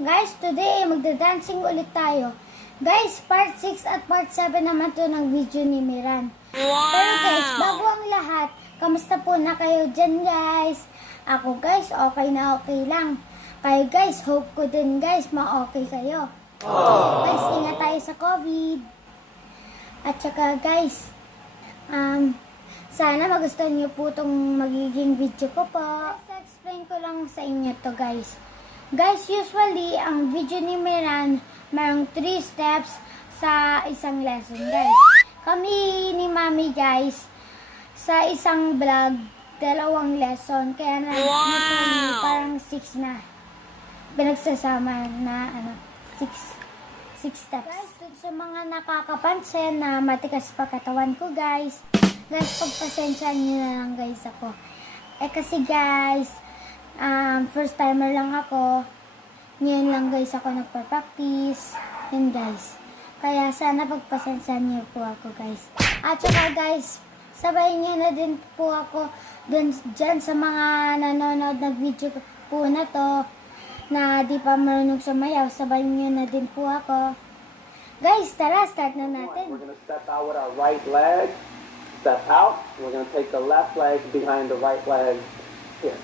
Guys, today magda-dancing ulit tayo. Guys, part 6 at part 7 naman to ng video ni Miran. Pero guys, bago ang lahat, kamusta po na kayo dyan guys? Ako guys, okay na okay lang. Kayo guys, hope ko din guys, ma-okay kayo. Guys, ingat tayo sa COVID. At saka guys, sana magustuhan niyo po itong magiging video ko po. Guys, explain ko lang sa inyo to guys. Guys, usually, ang video ni Miran, mayroong 3 steps sa isang lesson, guys. Kami ni Mami, guys, sa isang vlog, 2 lesson. Kaya na, parang 6 na. Pinagsasama na, 6 steps. Guys, sa mga nakakapansin na matikas pa katawan ko, guys, pagpasensyahan nyo na lang, guys, ako. Kasi, guys, first timer lang ako. Ngayon lang guys ako nagpa-practice. Yun guys. Kaya sana pagpasensyahan niyo po ako guys. At saka guys, sabayin niyo na din po ako dyan sa mga nanonood ng video po na to na di pa marunong sumayaw. Sabayin niyo na din po ako. Guys, tara, start na natin. We're going to step out with our right leg. Step out. We're going to take the left leg behind the right leg. Here.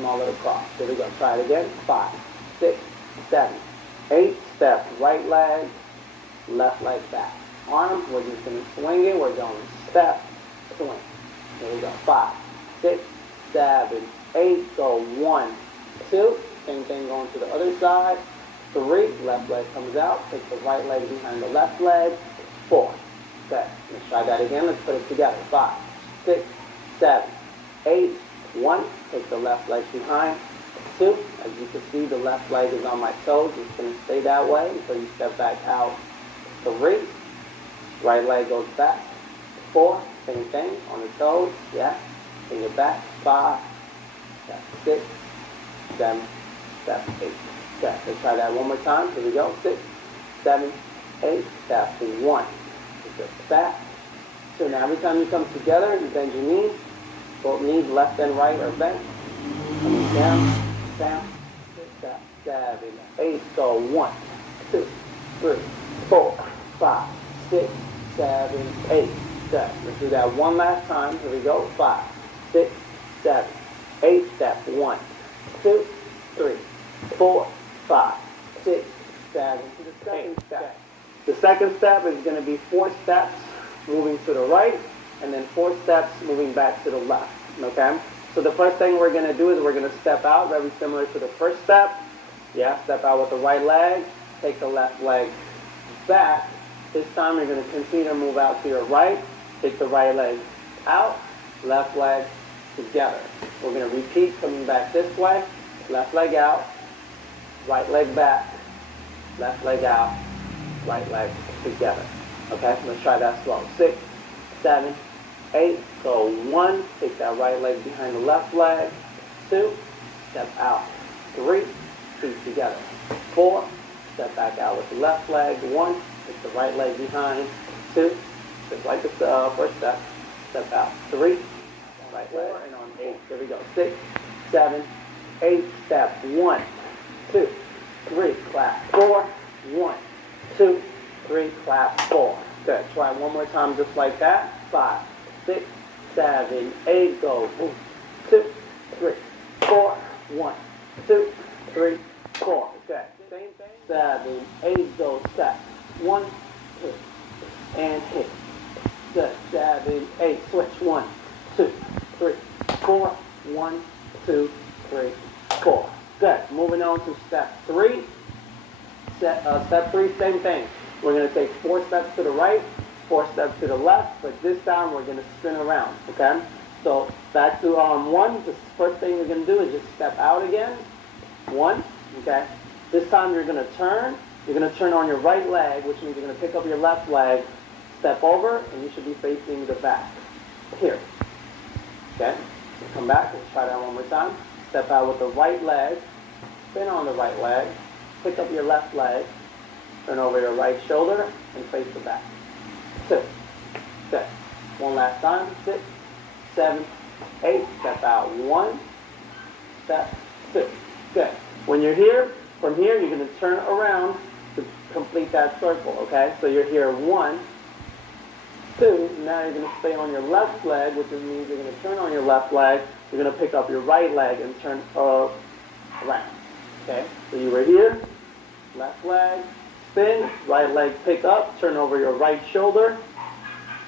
Small little cross. Here we go. Try it again. 5, 6, 7, 8. Step. Right leg, left leg back. Arm. We're just going to swing it. We're going step, swing. Here we go. 5, 6, 7, 8. Go 1, 2. Same thing going to the other side. 3. Left leg comes out. Take the right leg behind the left leg. 4. Okay. Let's try that again. Let's put it together. 5, 6, 7, 8. 1, take the left leg behind. 2, as you can see, the left leg is on my toes. It's going to stay that way until you step back out. 3, right leg goes back. 4, same thing, on the toes. Yeah, bring it back. 5, 6, 7, 8. Okay, let's try that one more time. Here we go. 6, 7, 8. Step 1. Just back. So now every time you come together, you bend your knees. Both knees, left and right, are bent. Coming down, down, 6, 7, 8. Go 1, 2, 3, 4, 5, 6, 7, 8. Step. Let's do that one last time. Here we go. 5, 6, 7, 8. Step. 1, 2, 3, 4, 5, 6, 7. To the second step. The second step is going to be 4 steps moving to the right. And then 4 steps moving back to the left, okay? So the first thing we're going to do is we're going to step out, very similar to the first step. Yeah, step out with the right leg, take the left leg back. This time you're going to continue to move out to your right, take the right leg out, left leg together. We're going to repeat coming back this way, left leg out, right leg back, left leg out, right leg together. Okay, let's try that slow. 6, 7, 8, go 1, take that right leg behind the left leg. 2, step out. 3, feet together. 4, step back out with the left leg. 1, take the right leg behind. 2, just like the first step, step out. 3, right leg, and on 8. Here we go. 6, 7, 8, step. 1, 2, 3, clap. 4, 1, 2, 3, clap. 4. Good. Try one more time just like that. 5, 6, 7, 8. Go. 2, 3, 4. 1, 2, 3, 4. Okay. Same thing. 7, 8. Go. Step. 1, 2, and hit. Good. 7, 8. Switch. 1, 2, 3, 4. 1, 2, 3, 4. Good. Moving on to step 3. Step 3. Same thing. We're going to take 4 steps to the right, 4 steps to the left, but this time we're going to spin around, okay? So back to 1, the first thing you're going to do is just step out again. 1, okay? This time you're going to turn. You're going to turn on your right leg, which means you're going to pick up your left leg, step over, and you should be facing the back. Here, okay? So come back, let's try that one more time. Step out with the right leg, spin on the right leg, pick up your left leg, turn over your right shoulder and face the back. 2. Step. One last time. 6, 7, 8. Step out. 1. Step. 2. Good. When you're here, From here, you're going to turn around to complete that circle, okay? So you're here, 1, 2. Now you're going to stay on your left leg, which means you're going to turn on your left leg. You're going to pick up your right leg and turn around, okay? So you were here, left leg, spin, right leg pick up, turn over your right shoulder,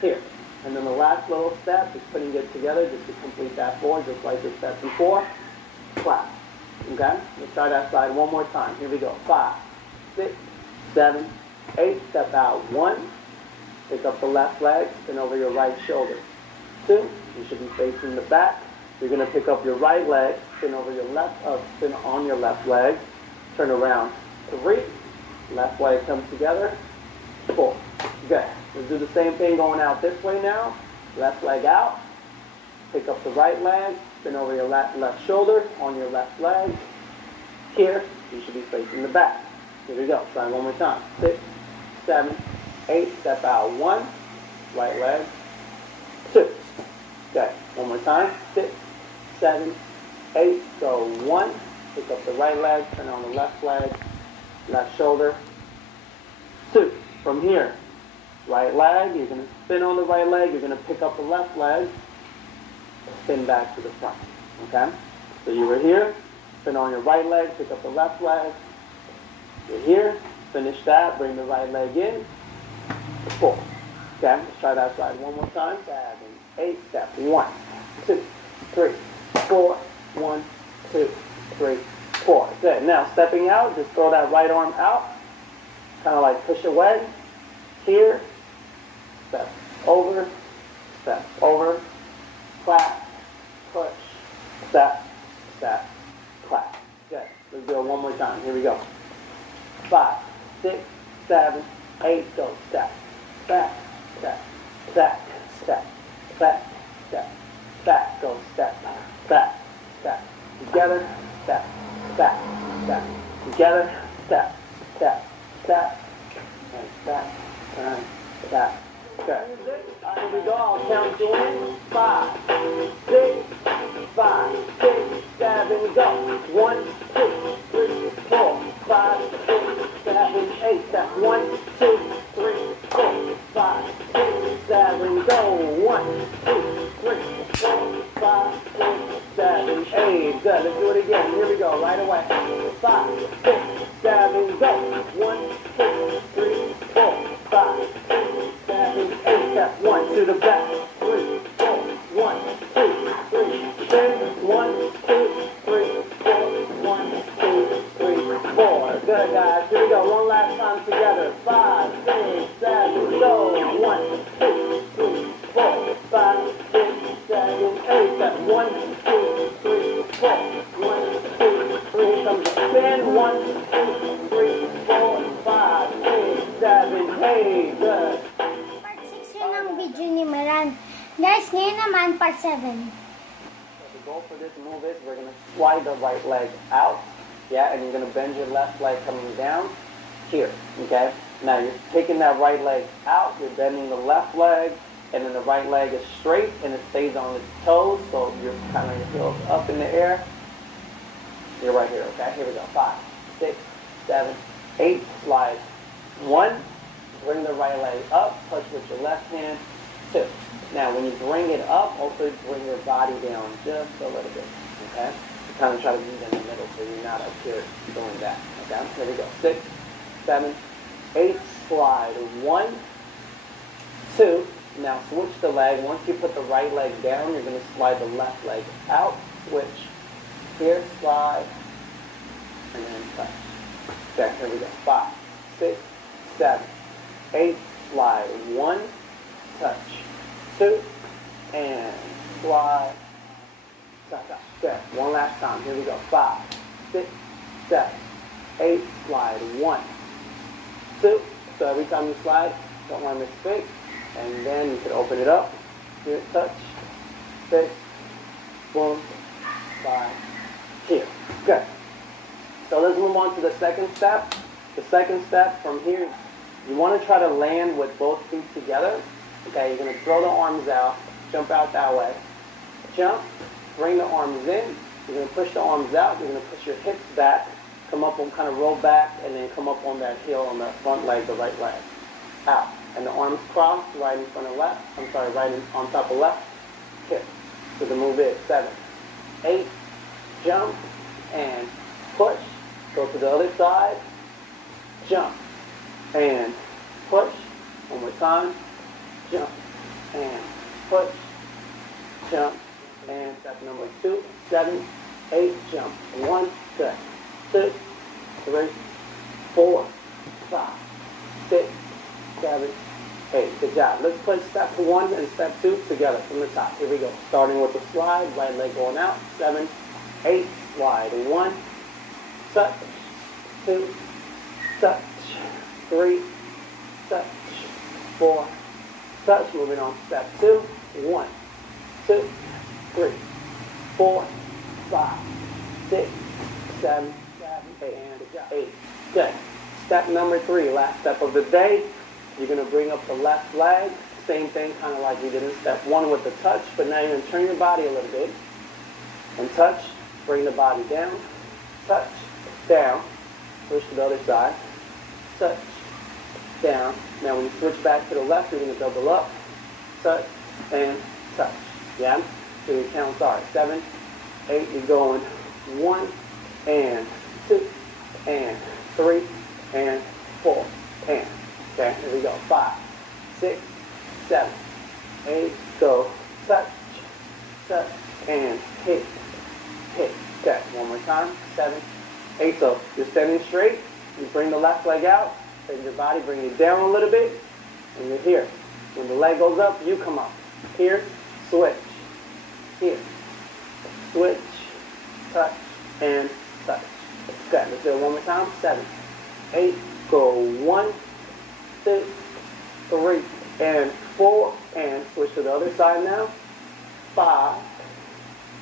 here. And then the last little step is putting it together just to complete that 4, just like the step before. Clap. Okay? Let's try that side one more time. Here we go. 5, 6, 7, 8. Step out. 1. Pick up the left leg, spin over your right shoulder. 2. You should be facing the back. You're going to pick up your right leg, spin over your spin on your left leg, turn around. 3. Left leg comes together. 4. Good. Let's do the same thing going out this way now. Left leg out. Pick up the right leg. Spin over your left shoulder on your left leg. Here, you should be facing the back. Here we go. Try one more time. 6, 7, 8. Step out. 1. Right leg. 2. Okay. One more time. 6, 7, 8. Go 1. Pick up the right leg. Turn on the left leg. Left shoulder. 2. From here, right leg, you're going to spin on the right leg, you're going to pick up the left leg, spin back to the front, okay? So you were here, spin on your right leg, pick up the left leg, you're here, finish that, bring the right leg in, 4, okay? Let's try that side one more time, 7, 8, step, 1, 2, 3, 4, 1, 2, 3, 4, good. Now stepping out, just throw that right arm out, kind of like push away. Here, step over, clap, push, step, clap. Good. Let's do it one more time. Here we go. 5, 6, 7, 8, go. Step, back, step, back, step, back, step, back, go. Step, back, step, together, step, back, step, together, step, step, step, and step. Turn, step. Okay. Here we go. I'll count you in. 5, 6, 5, 6, 7, go. 1, 2, 3, 4, 5, 6, 7, 8. Step 1, 2, 3, 4, 5, 6, 7, go. 1, 2, 3, 4, 5, 6, 7, 8. Good. Let's do it again. Here we go. Right away. 5, 6, 7, go. 1, 2, 3, 4, 5, 6, 7, 8. Step 1 to the back. 3, 4, 1, 2, 3. Spin. 1, 2, 3, 4. 1, 2, 3, 4. Good, guys. Here we go. One last time together. 5, 6, 7, go. 1, 2, 3, 4, 5, 6, 7, 8. Step 1, 2, 3, 4. 1, 2, 3. Comes the spin. 1, 2, 3, 4, 5, 6, 7, 8. Good. Part 6 yun ang video ni Meran. Guys, ngayon naman, part 7. The goal for this move is we're going to slide the right leg out, yeah, and you're going to bend your left leg coming down here, okay? Now you're taking that right leg out, you're bending the left leg, and then the right leg is straight and it stays on its toes, so you're kind of your heels up in the air. You're right here, okay? Here we go. 5, 6, 7, 8, slide. 1, bring the right leg up, touch with your left hand. 2. Now, when you bring it up, also bring your body down just a little bit, okay? Kind of try to meet in the middle so you're not up here doing that, okay? Here we go. 6, 7, 8, slide. 1, 2. Now, switch the leg. Once you put the right leg down, you're going to slide the left leg out. Switch. Here, slide, and then touch. Okay, here we go. 5, 6, 7, 8, slide. 1, touch. 2, and slide, touch, touch. Good. One last time. Here we go. 5, 6, 7, 8, slide. 1, 2. So every time you slide, don't want to mistake. And then you can open it up. Here, touch. 6, boom, 5, here. Good. So let's move on to the second step. The second step from here, you want to try to land with both feet together. Okay, you're going to throw the arms out, jump out that way. Jump, bring the arms in. You're going to push the arms out. You're going to push your hips back. come up on, kind of roll back, and then come up on that heel on the front leg, the right leg. Out. And the arms crossed, right in front of left. I'm sorry, right on top of left. Kick. So the move is 7, 8, jump, and push. Go to the other side, jump, and push. One more time, jump, and push, jump, and step number 2, 7, 8, jump. 1, 2, 3, 4, 5, 6, 7, 8. Good job. Let's put step 1 and step 2 together from the top. Here we go. Starting with the slide, right leg going out. 7, 8, slide. 1, touch, 2, touch, 3, touch, 4, touch. Moving on to step 2. 1, 2, 3, 4, 5, 6, 7, 8, and 8. Good. Step number 3, last step of the day. You're going to bring up the left leg. Same thing, kind of like we did in step 1 with the touch, but now you're going to turn your body a little bit. And touch, bring the body down, touch, down, switch to the other side, touch, down. Now when you switch back to the left, you're going to double up, touch, and touch. Yeah? So your counts are 7, 8, you're going 1, and 2, and 3, and 4, and. Okay, here we go. 5, 6, 7, 8, go, touch, touch, and hit, hit. Okay, one more time. 7, 8. So you're standing straight. You bring the left leg out, bend your body, bring it down a little bit, and you're here. When the leg goes up, you come up. Here, switch. Here, switch, touch, and touch. Okay, let's do it one more time. 7, 8, go. 1, 2, 3, and 4, and switch to the other side now. 5,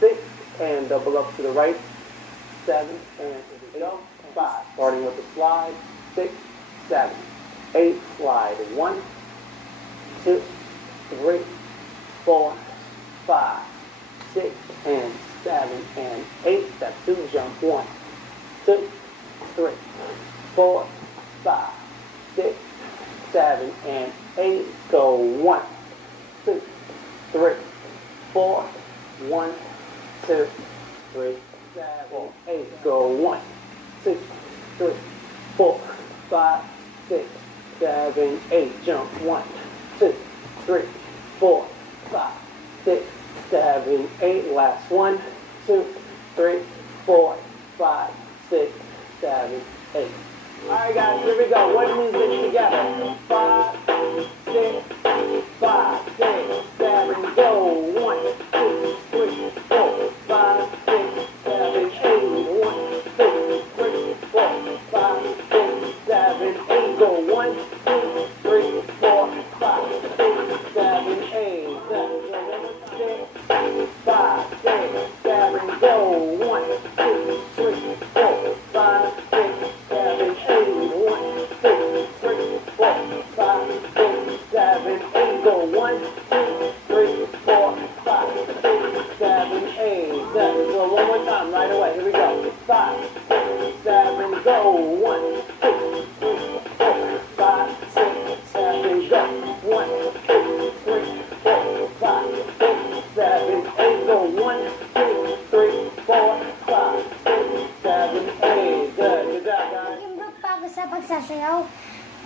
6, and double up to the right. 7, and here we go. 5, starting with the slide. 6, 7, 8, slide. 1, 2, 3, 4, 5, 6, and 7, and 8. Step 2, jump. 1, 2, 3, 4, 5, 6, 7, and 8. Go. 1, 2, 3, 4, 1, 2, 3, 7, 8. Go. 1, 2, 3, 4, 5, 6, 7, 8. Jump. 1, 2, 3, 4, 5, 6, 7, 8. Last 1, 2, 3, 4, 5, 6, 7, 8. All right, guys, here we go. One music together. 5, 6, 5, 6, 7, go. 1, 2, 3, 4, 5, 6, 7, 8. 1, 2, 3, 4, 5, 6, 7, 8. Go. 1, 2, 3, 4, 5, 6, 7, 8. 6, 5, 6, 7, go. 1, 2, 3, 4, 5, 6, 7, 8. 1, 2, 3, 4, 5, 6, 7, 8. Go. 1, 2, 3, 4, 5, 6, 7, 8. Good. So one more time, right away. Here we go. 5, 6, 7, go. 1, 2, 3, 4, 5, 6, 7, go. 1, 2, 3, 4, 5, 6, 7, 8. Go. 1, 2, 3, 4, 5, 6, 7, 8. Good. Good job, guys. Improve pa ako sa pagsasayaw.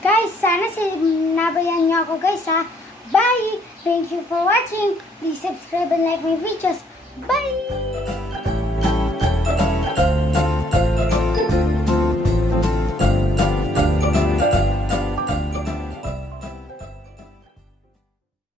Guys, sana sinabayan niyo ako guys ha. Bye! Thank you for watching. Please subscribe and like my videos. Bye!